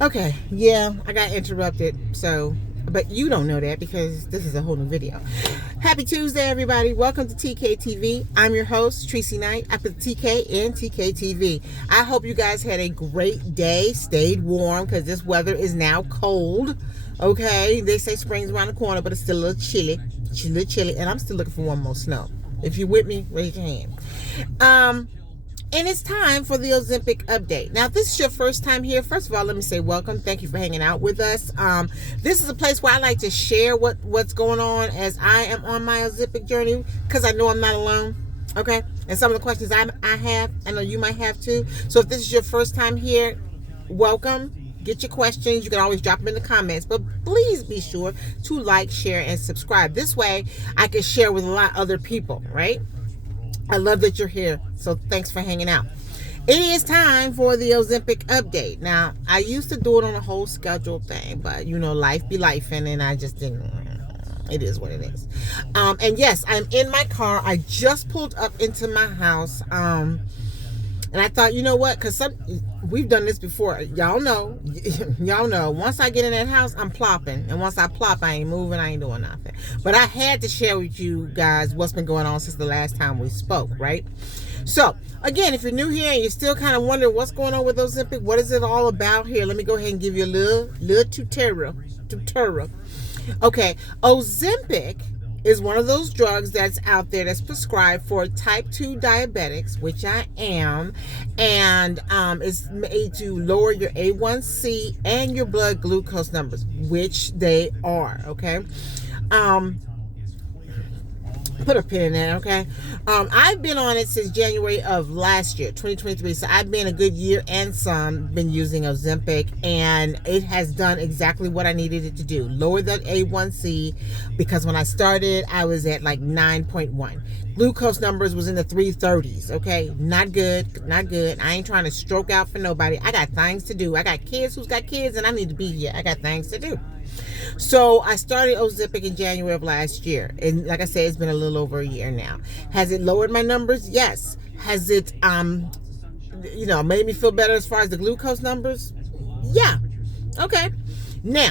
Okay, yeah, I got interrupted, so, but you don't know that because this is a whole new video. Happy Tuesday, everybody. Welcome to TKTV. I'm your host, Tracy Knight. I put TK in TKTV. I hope you guys had a great day, stayed warm, because this weather is now cold. Okay, they say spring's around the corner, but it's still a little chilly, and I'm still looking for one more snow. If you're with me, raise your hand. And it's time for the Ozempic update. Now, if this is your first time here, first of all, let me say welcome. Thank you for hanging out with us. This is a place where I like to share what's going on as I am on my Ozempic journey, because I know I'm not alone. Okay? And some of the questions I have, I know you might have too. So if this is your first time here, welcome. Get your questions. You can always drop them in the comments. But please be sure to like, share, and subscribe. This way, I can share with a lot of other people, right? I love that you're here, so thanks for hanging out. It is time for the Ozempic update. Now, I used to do it on a whole schedule thing, but you know, life be life, and I just didn't. It is what it is. And yes, I'm in my car. I just pulled up into my house. And I thought, you know what? Because we've done this before. Y'all know. Once I get in that house, I'm plopping. And once I plop, I ain't moving. I ain't doing nothing. But I had to share with you guys what's been going on since the last time we spoke, right? So, again, if you're new here and you're still kind of wondering what's going on with Ozempic, what is it all about here? Let me go ahead and give you a little tutorial. Okay, Ozempic is one of those drugs that's out there that's prescribed for type 2 diabetics, which I am, and it's made to lower your A1C and your blood glucose numbers, which they are, okay? Put a pin in that, okay? I've been on it since January of last year, 2023. So I've been a good year and some been using Ozempic, and it has done exactly what I needed it to do. Lower that A1C, because when I started, I was at like 9.1. Glucose numbers was in the 330s, okay? Not good, not good. I ain't trying to stroke out for nobody. I got things to do. I got kids who's got kids, and I need to be here. I got things to do. So I started Ozempic in January of last year. And like I said, it's been a little over a year now. Has it lowered my numbers? Yes. Has it, made me feel better as far as the glucose numbers? Yeah. Okay. Now,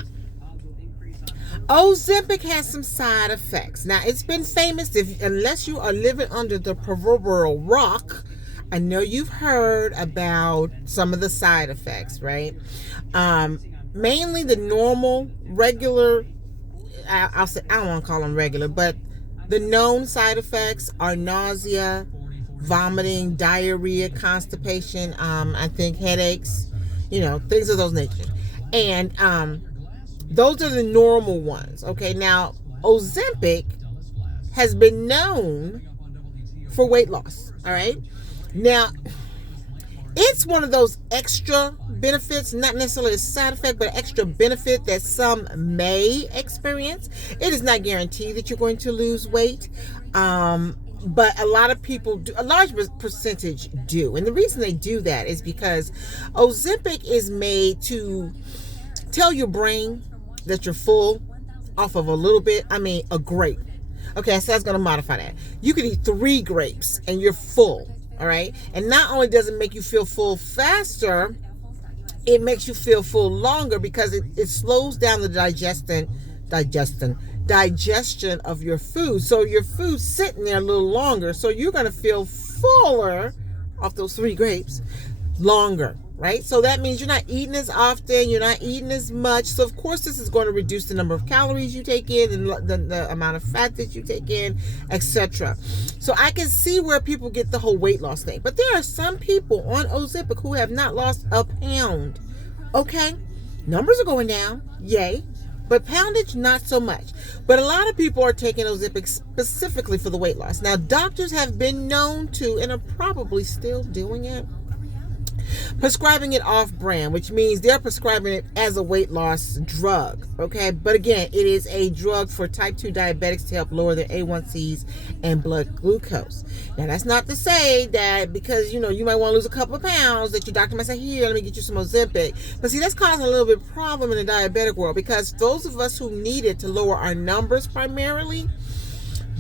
Ozempic has some side effects. Now, it's been famous, unless you are living under the proverbial rock, I know you've heard about some of the side effects, right? Mainly the normal, regular, I'll say, I don't want to call them regular, but the known side effects are nausea, vomiting, diarrhea, constipation, I think headaches, things of those nature. And those are the normal ones, okay? Now, Ozempic has been known for weight loss, all right? Now, it's one of those extra benefits, not necessarily a side effect, but an extra benefit that some may experience. It is not guaranteed that you're going to lose weight, but a lot of people do, a large percentage do. And the reason they do that is because Ozempic is made to tell your brain that you're full off of a grape. Okay, so that's going to modify that. You could eat 3 grapes and you're full. All right. And not only does it make you feel full faster, it makes you feel full longer because it slows down the digestion of your food. So your food's sitting there a little longer. So you're going to feel fuller off those 3 grapes longer. Right? So that means you're not eating as often, you're not eating as much. So of course this is going to reduce the number of calories you take in and the amount of fat that you take in, etc. So I can see where people get the whole weight loss thing. But there are some people on Ozempic who have not lost a pound. Okay? Numbers are going down, yay. But poundage, not so much. But a lot of people are taking Ozempic specifically for the weight loss. Now, doctors have been known to, and are probably still doing it, prescribing it off-brand, which means they're prescribing it as a weight loss drug, okay? But again, it is a drug for type 2 diabetics to help lower their A1Cs and blood glucose. Now, that's not to say that because, you might want to lose a couple of pounds that your doctor might say, here, let me get you some Ozempic. But see, that's causing a little bit of problem in the diabetic world because those of us who need it to lower our numbers primarily,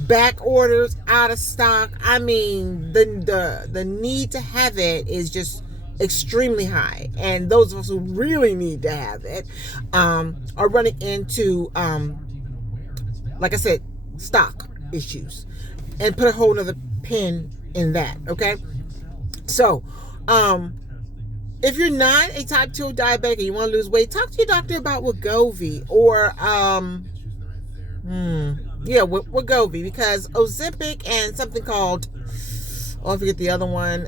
back orders, out of stock, the need to have it is just extremely high, and those of us who really need to have it are running into, like I said, stock issues, and put a whole nother pin in that. Okay, so if you're not a type 2 diabetic and you want to lose weight, talk to your doctor about Wegovy or Wegovy, because Ozempic and something called, I forget the other one.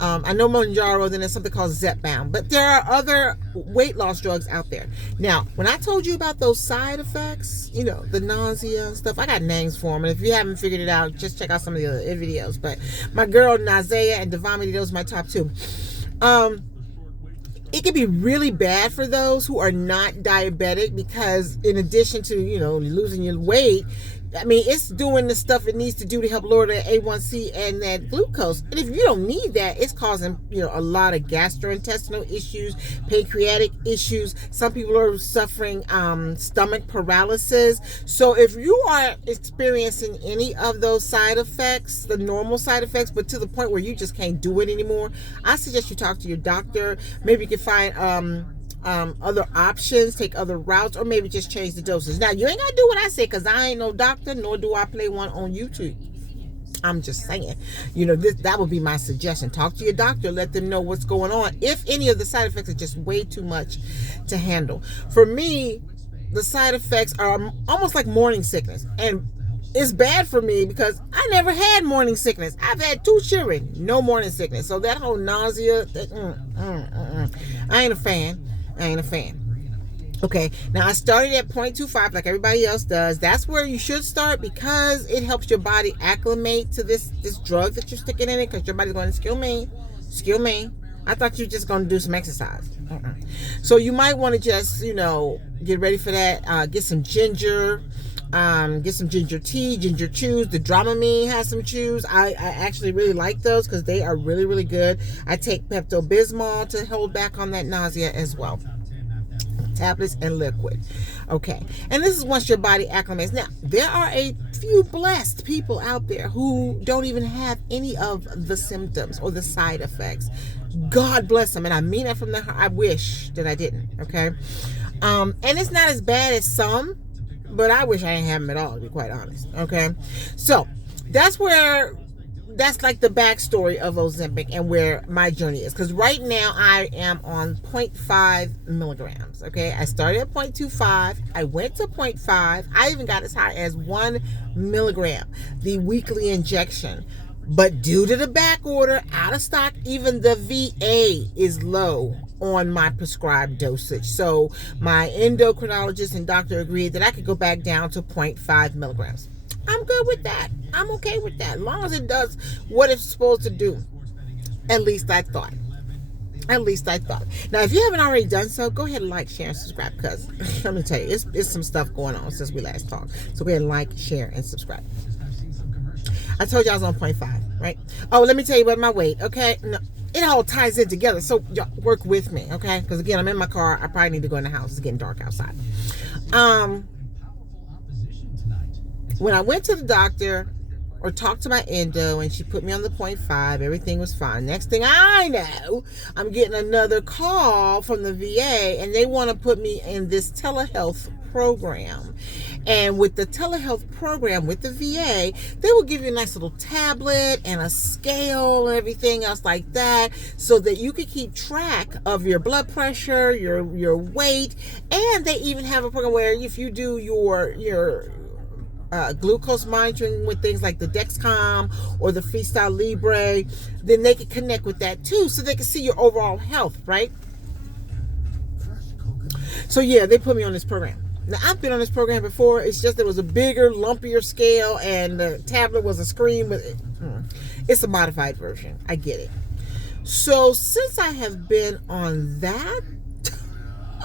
I know Mounjaro, then there's something called Zepbound, but there are other weight loss drugs out there. Now, when I told you about those side effects, the nausea and stuff, I got names for them. And if you haven't figured it out, just check out some of the other videos. But my girl, nausea and vomiting, those are my top two. It can be really bad for those who are not diabetic, because in addition to, losing your weight, it's doing the stuff it needs to do to help lower the A1C and that glucose. And if you don't need that, it's causing, a lot of gastrointestinal issues, pancreatic issues. Some people are suffering stomach paralysis. So if you are experiencing any of those side effects, the normal side effects, but to the point where you just can't do it anymore, I suggest you talk to your doctor. Maybe you can find other options, take other routes, or maybe just change the dosage. Now, you ain't gotta do what I say, because I ain't no doctor, nor do I play one on YouTube. I'm just saying, that would be my suggestion. Talk to your doctor, let them know what's going on, if any of the side effects are just way too much to handle. For me, the side effects are almost like morning sickness, and it's bad for me because I never had morning sickness. I've had 2 children, no morning sickness. So that whole nausea, I ain't a fan. Okay, now I started at 0.25 like everybody else does. That's where you should start, because it helps your body acclimate to this drug that you're sticking in it, because your body's going, excuse me. I thought you were just going to do some exercise. So you might want to just, get ready for that. Get some ginger. Get some ginger tea, ginger chews. The Dramamine has some chews. I actually really like those because they are really, really good. I take Pepto-Bismol to hold back on that nausea as well. Tablets and liquid. Okay. And this is once your body acclimates. Now, there are a few blessed people out there who don't even have any of the symptoms or the side effects. God bless them. And I mean that from the heart. I wish that I didn't. Okay. And it's not as bad as some, but I wish I didn't have them at all, to be quite honest. Okay. So that's like the backstory of Ozempic and where my journey is. Because right now I am on 0.5 milligrams. Okay. I started at 0.25. I went to 0.5. I even got as high as 1 milligram, the weekly injection. But due to the back order, out of stock, even the VA is low on my prescribed dosage. So my endocrinologist and doctor agreed that I could go back down to 0.5 milligrams. I'm good with that. I'm okay with that, as long as it does what it's supposed to do. At least I thought. Now, if you haven't already done so, go ahead and like, share, and subscribe, because let me tell you, it's some stuff going on since we last talked. So go ahead and like, share, and subscribe. I told you I was on 0.5, right? Oh, let me tell you about my weight, okay? No, it all ties in together, so y'all work with me, okay? Because, again, I'm in my car. I probably need to go in the house. It's getting dark outside. When I went to the doctor or talked to my endo and she put me on the 0.5, everything was fine. Next thing I know, I'm getting another call from the VA, and they want to put me in this telehealth program. And with the telehealth program with the VA, they will give you a nice little tablet and a scale and everything else like that, so that you can keep track of your blood pressure, your weight. And they even have a program where if you do your glucose monitoring with things like the Dexcom or the Freestyle Libre, then they can connect with that too, so they can see your overall health, right? So yeah, they put me on this program. Now, I've been on this program before. It's just there was a bigger, lumpier scale, and the tablet was a screen with it. It's a modified version. I get it. So since I have been on that,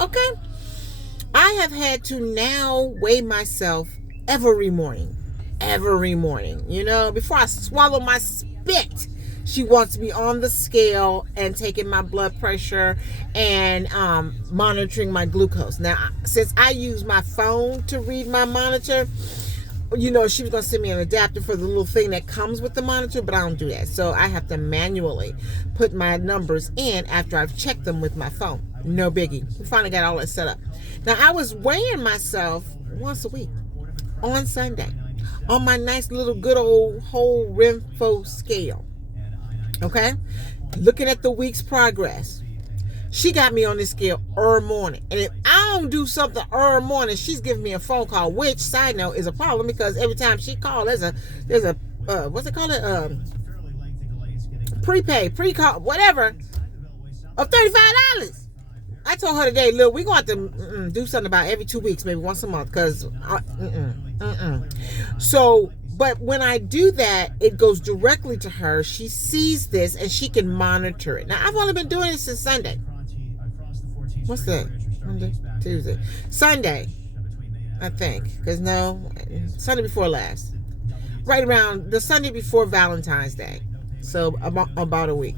okay, I have had to now weigh myself every morning. Before I swallow my spit, she wants me on the scale and taking my blood pressure and monitoring my glucose. Now, since I use my phone to read my monitor, she was going to send me an adapter for the little thing that comes with the monitor, but I don't do that. So I have to manually put my numbers in after I've checked them with my phone. No biggie. We finally got all that set up. Now, I was weighing myself once a week on Sunday on my nice little good old whole Renfo scale. Okay? Looking at the week's progress. She got me on this scale early morning. And if I don't do something early morning, she's giving me a phone call, which, side note, is a problem because every time she calls, there's a what's it called? Pre-call, whatever, of $35. I told her today, look, we're going to have to do something about every 2 weeks, maybe once a month, because So, but when I do that, it goes directly to her. She sees this and she can monitor it. Now, I've only been doing it since Sunday. What's that? Monday, Tuesday, Sunday, I think. Because Sunday before last. Right around the Sunday before Valentine's Day. So about a week.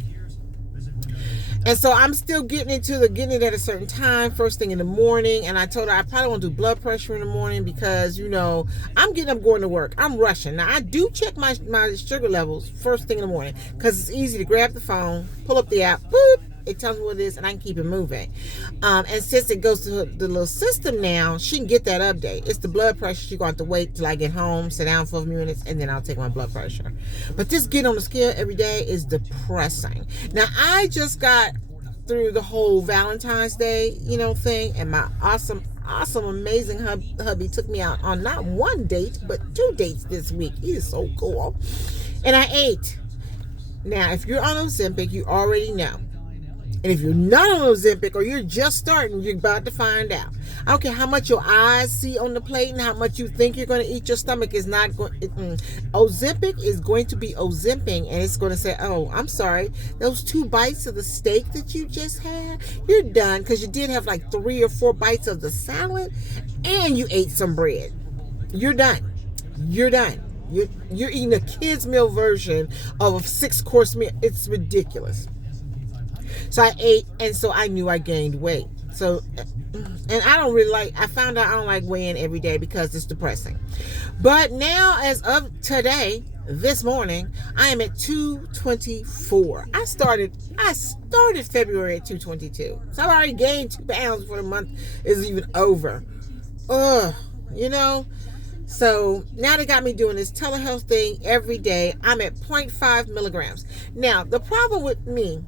And so I'm still getting it at a certain time, first thing in the morning. And I told her I probably won't do blood pressure in the morning because, I'm getting up going to work. I'm rushing. Now, I do check my sugar levels first thing in the morning because it's easy to grab the phone, pull up the app, boop, it tells me what it is, and I can keep it moving. And since it goes to the little system now, she can get that update. It's the blood pressure. She's going to have to wait till I get home, sit down for a few minutes, and then I'll take my blood pressure. But just getting on the scale every day is depressing. Now, I just got through the whole Valentine's Day, thing, and my awesome, amazing hubby took me out on not one date, but 2 dates this week. He is so cool. And I ate. Now, if you're on Ozempic, you already know. And if you're not on Ozempic or you're just starting, you're about to find out. I don't care how much your eyes see on the plate and how much you think you're going to eat. Your stomach is not going. Ozempic is going to be Ozemping, and it's going to say, "Oh, I'm sorry, those 2 bites of the steak that you just had, you're done because you did have like 3 or 4 bites of the salad, and you ate some bread. You're done. You're done. You're eating a kid's meal version of a 6-course meal. It's ridiculous." So I ate, and so I knew I gained weight. So, and I found out I don't like weighing every day because it's depressing. But now, as of today, this morning, I am at 224. I started February at 222. So I've already gained 2 pounds before the month is even over. So now they got me doing this telehealth thing every day. I'm at 0.5 milligrams. Now, the problem with me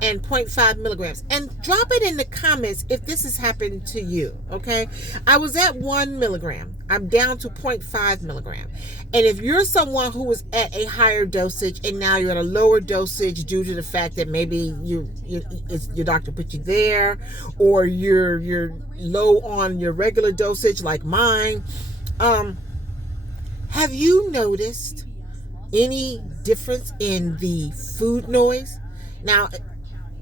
and 0.5 milligrams, and drop it in the comments if this has happened to you, okay? I was at 1 milligram. I'm down to 0.5 milligram. And if you're someone who was at a higher dosage and now you're at a lower dosage due to the fact that maybe your doctor put you there, or you're low on your regular dosage like mine, have you noticed any difference in the food noise? Now,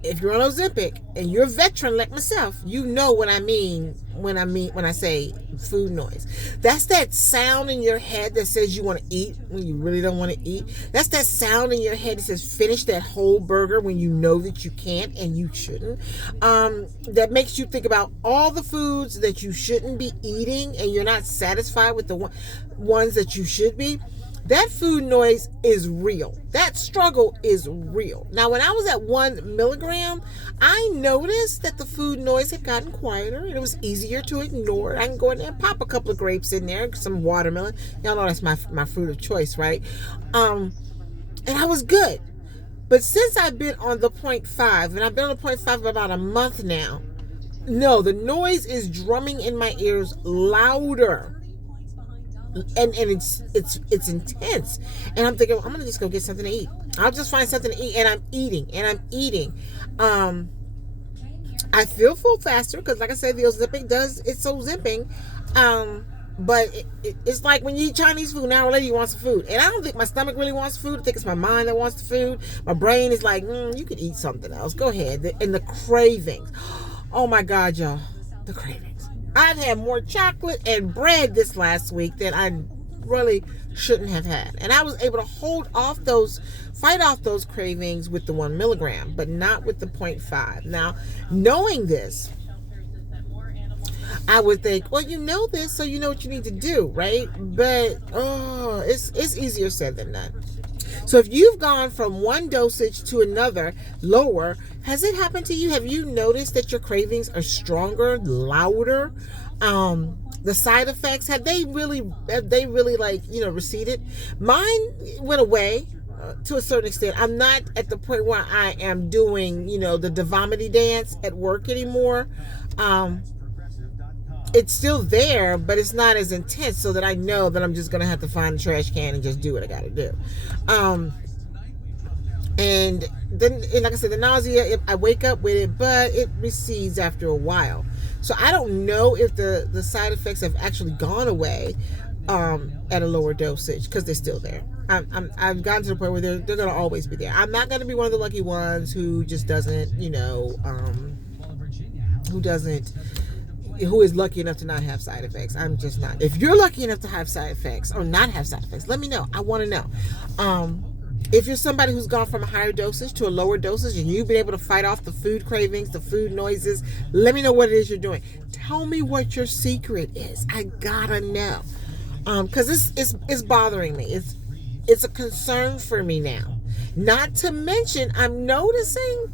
if you're on Ozempic and you're a veteran like myself, you know what I mean when I say food noise. That's that sound in your head that says you want to eat when you really don't want to eat. That's that sound in your head that says finish that whole burger when you know that you can't and you shouldn't. That makes you think about all the foods that you shouldn't be eating and you're not satisfied with the ones that you should be. That food noise is real. That struggle is real. Now, when I was at 1 milligram, I noticed that the food noise had gotten quieter and it was easier to ignore. I can go in there and pop a couple of grapes in there, some watermelon. Y'all know that's my fruit of choice, right? And I was good. But since I've been on the 0.5, and I've been on the 0.5 for about a month now, no, the noise is drumming in my ears louder. And it's intense, and I'm thinking I'm gonna just go get something to eat. I'll just find something to eat, and I'm eating. I feel full faster because, like I said, the Ozempic does its Ozemping. But it's like when you eat Chinese food, now lady wants the food, and I don't think my stomach really wants food. I think it's my mind that wants the food. My brain is like, you could eat something else. Go ahead. And the cravings. Oh my God, y'all, the cravings. I've had more chocolate and bread this last week than I really shouldn't have had. And I was able to fight off those cravings with the 1 milligram, but not with the 0.5. Now, knowing this, I would think, well, you know this, so you know what you need to do, right? But it's easier said than done. So if you've gone from one dosage to another, lower, has it happened to you? Have you noticed that your cravings are stronger, louder? The side effects, have they really like, receded? Mine went away to a certain extent. I'm not at the point where I am doing, the Devomity dance at work anymore. It's still there, but it's not as intense, so that I know that I'm just going to have to find a trash can and just do what I got to do. And then, like I said, the nausea, I wake up with it, but it recedes after a while. So I don't know if the side effects have actually gone away at a lower dosage, because they're still there. I've gotten to the point where they're going to always be there. I'm not going to be one of the lucky ones who just doesn't, who is lucky enough to not have side effects. I'm just not. If you're lucky enough to have side effects or not have side effects, let me know. I want to know. If you're somebody who's gone from a higher dosage to a lower dosage and you've been able to fight off the food cravings, the food noises, let me know what it is you're doing. Tell me what your secret is. I gotta know. Because it's bothering me. It's a concern for me now. Not to mention, I'm noticing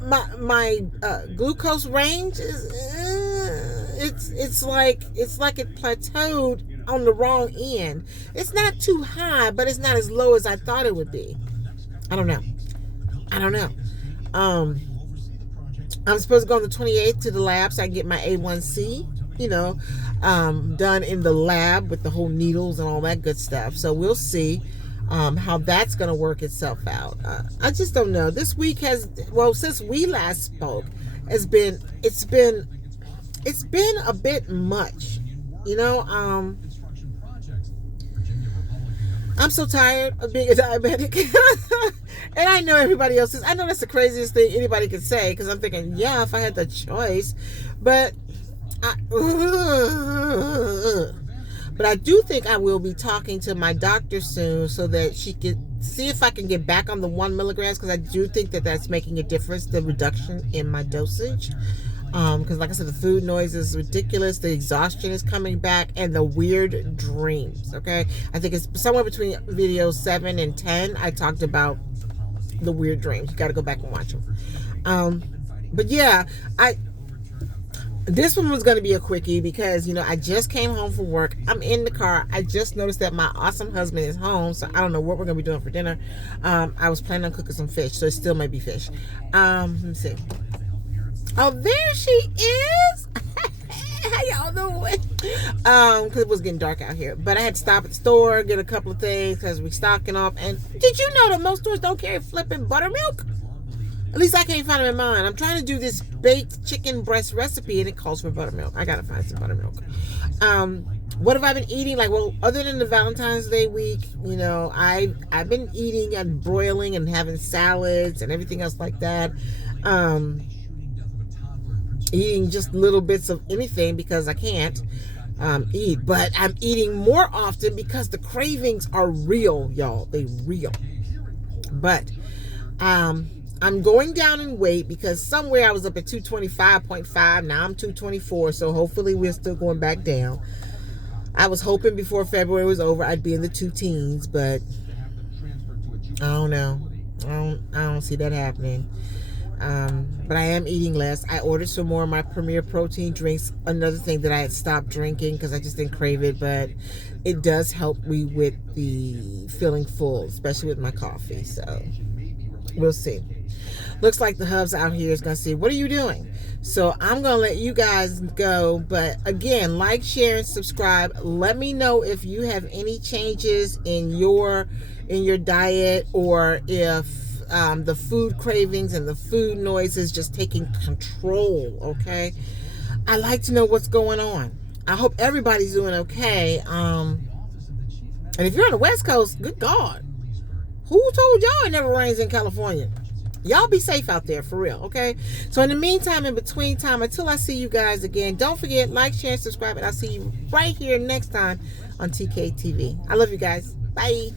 my glucose range is it's like it plateaued on the wrong end. It's not too high, but it's not as low as I thought it would be. I don't know. I'm supposed to go on the 28th to the lab so I can get my A1C, done in the lab with the whole needles and all that good stuff. So we'll see how that's going to work itself out. I just don't know. This week since we last spoke, it's been a bit much, I'm so tired of being a diabetic. And I know everybody else is. I know that's the craziest thing anybody could say, because I'm thinking, yeah, if I had the choice. But I do think I will be talking to my doctor soon so that she could see if I can get back on the 1 milligrams, because I do think that that's making a difference, the reduction in my dosage. Because like I said, the food noise is ridiculous, the exhaustion is coming back, and the weird dreams. Okay, I think it's somewhere between videos 7 and 10 I talked about the weird dreams. You got to go back and watch them. But yeah, this one was going to be a quickie because I just came home from work. I'm in the car. I just noticed that my awesome husband is home, so I don't know what we're going to be doing for dinner. I was planning on cooking some fish, so it still might be fish. Let me see. Oh, there she is. How y'all doing? Because it was getting dark out here. But I had to stop at the store, get a couple of things because we're stocking up. And did you know that most stores don't carry flipping buttermilk? At least I can't find them in mine. I'm trying to do this baked chicken breast recipe and it calls for buttermilk. I gotta find some buttermilk. What have I been eating? Other than the Valentine's Day week, I've been eating and broiling and having salads and everything else like that. Eating just little bits of anything because I can't eat, but I'm eating more often because the cravings are real, y'all. They real. But I'm going down in weight because somewhere I was up at 225.5. Now I'm 224, so hopefully we're still going back down. I was hoping before February was over I'd be in the 2 teens, but I don't know. I don't see that happening. But I am eating less. I ordered some more of my Premier Protein drinks. Another thing that I had stopped drinking because I just didn't crave it, but it does help me with the feeling full, especially with my coffee. So we'll see. Looks like the hubs out here is going to see, what are you doing? So I'm going to let you guys go. But again, like, share, and subscribe. Let me know if you have any changes in your diet, or if the food cravings and the food noises just taking control. Okay, I like to know what's going on. I hope everybody's doing okay. And if you're on the West Coast, good God, who told y'all it never rains in California? Y'all be safe out there, for real. Okay, so in the meantime, in between time, until I see you guys again, don't forget, like, share, and subscribe, and I'll see you right here next time on TK TV. I love you guys. Bye.